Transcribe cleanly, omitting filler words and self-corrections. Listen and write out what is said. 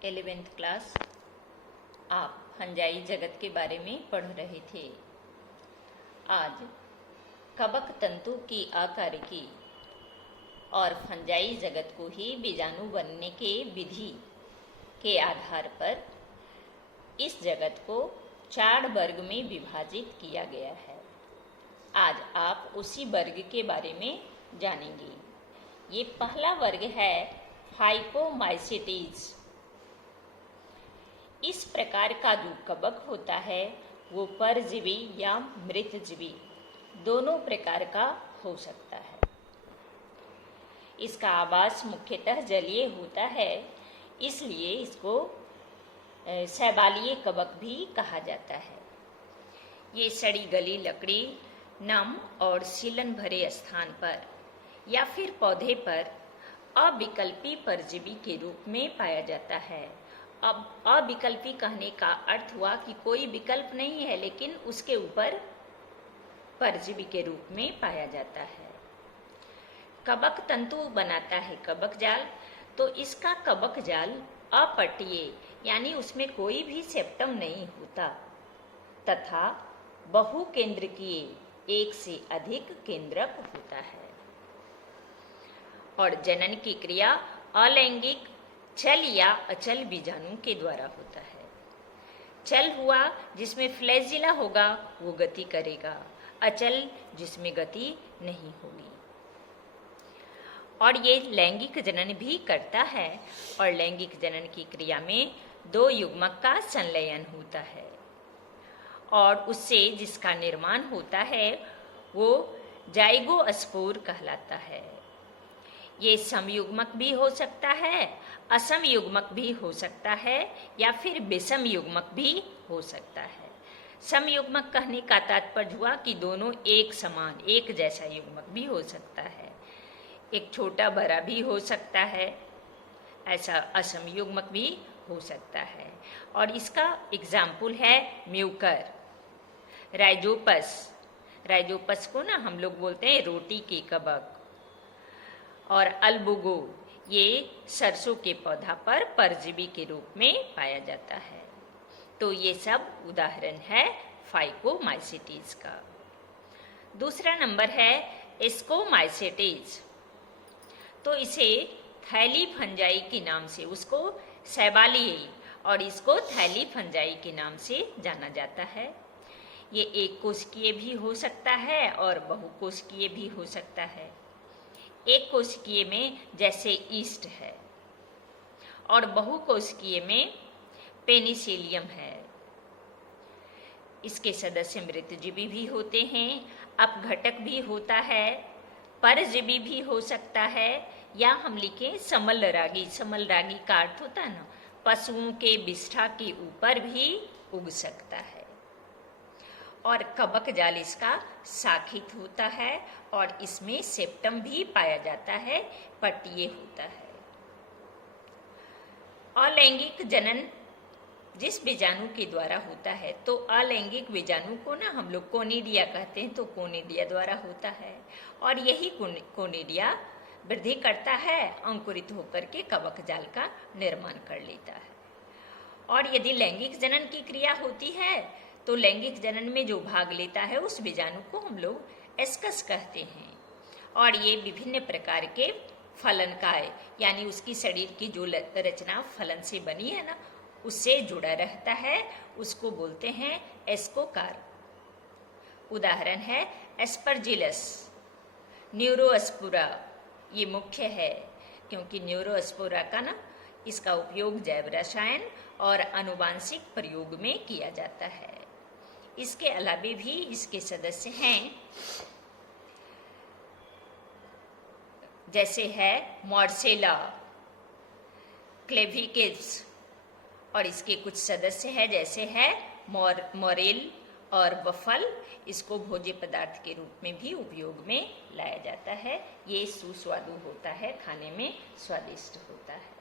11th class. आप fungi जगत के बारे में पढ़ रहे थे। आज कवक तंतु की आकारिकी और फंजाई जगत को ही बीजाणु बनने के विधि के आधार पर इस जगत को 4 वर्ग में विभाजित किया गया है। आज आप उसी वर्ग के बारे में जानेंगे। ये पहला वर्ग है फाइकोमाइसीटीज। इस प्रकार का जो कवक होता है वो परजीवी या मृतजीवी दोनों प्रकार का हो सकता है। इसका आवास मुख्यतः जलीय होता है, इसलिए इसको शैवालीय कवक भी कहा जाता है। ये सड़ी गली लकड़ी, नम और सीलन भरे स्थान पर या फिर पौधे पर अविकल्पी परजीवी के रूप में पाया जाता है। अब अविकल्पी कहने का अर्थ हुआ कि कोई विकल्प नहीं है, लेकिन उसके ऊपर परजीवी के रूप में पाया जाता है। कवक तंतु बनाता है कवक जाल, तो इसका कवक जाल अपट्टीय यानी उसमें कोई भी सेप्टम नहीं होता तथा बहुकेंद्रकीय एक से अधिक केंद्रक होता है। और जनन की क्रिया अलैंगिक चल या अचल बीजाणु के द्वारा होता है। चल हुआ जिसमें फ्लैजिला होगा वो गति करेगा, अचल जिसमें गति नहीं होगी। और ये लैंगिक जनन भी करता है और लैंगिक जनन की क्रिया में 2 युग्मक का संलयन होता है और उससे जिसका निर्माण होता है वो जाइगोस्पोर कहलाता है। ये समयुग्मक भी हो सकता है, असमयुग्मक भी हो सकता है या फिर विषम युग्मक भी हो सकता है। समयुग्मक कहने का तात्पर्य हुआ कि दोनों एक समान एक जैसा युग्मक भी हो सकता है, एक छोटा बड़ा भी हो सकता है, ऐसा असमयुग्मक भी हो सकता है। और इसका एग्जाम्पल है म्यूकर, राइजोपस। राइजोपस को ना हम लोग बोलते हैं रोटी के कवक। और अल्बुगो ये सरसों के पौधा पर परजीवी के रूप में पाया जाता है। तो ये सब उदाहरण है फाइकोमाइसीटीज का। दूसरा नंबर है एस्कोमाइसीटीज। तो इसे थैली फंजाई के नाम से, उसको शैवालीय और इसको थैली फंजाई के नाम से जाना जाता है। ये एक कोशिकीय भी हो सकता है और बहुकोशिकीय भी हो सकता है। एक कोशिकीय में जैसे ईस्ट है और बहुकोशिकीय में पेनिसिलियम है। इसके सदस्य मृतजीवी भी होते हैं, अपघटक भी होता है, परजीवी भी हो सकता है, या हम लिखें समलरागी। समलरागी का अर्थ होता है ना पशुओं के विष्ठा के ऊपर भी उग सकता है। और कवक जाल इसका शाखित होता है और इसमें सेप्टम भी पाया जाता है, पट्टीय होता है। अलैंगिक जनन जिस बीजाणु के द्वारा होता है, तो अलैंगिक बीजाणु को ना हम लोग कोनिडिया कहते हैं, तो कोनिडिया द्वारा होता है और यही कोनिडिया वृद्धि करता है, अंकुरित होकर के कवक जाल का निर्माण कर लेता है। और यदि लैंगिक जनन की क्रिया होती है तो लैंगिक जनन में जो भाग लेता है उस बीजाणु को हम लोग एस्कस कहते हैं। और ये विभिन्न प्रकार के फलनकाय यानी उसकी शरीर की जो रचना फलन से बनी है ना उससे जुड़ा रहता है, उसको बोलते हैं एस्कोकार। उदाहरण है एस्परजिलस, न्यूरोस्पोरा। ये मुख्य है क्योंकि न्यूरोस्पोरा का ना इसका उपयोग जैव रसायन और आनुवांशिक प्रयोग में किया जाता है। इसके अलावे भी इसके सदस्य हैं, जैसे है मॉर्सेला, क्लेविकेट्स, और इसके कुछ सदस्य हैं जैसे है मोरेल और बफल। इसको भोज्य पदार्थ के रूप में भी उपयोग में लाया जाता है। ये सुस्वादु होता है, खाने में स्वादिष्ट होता है।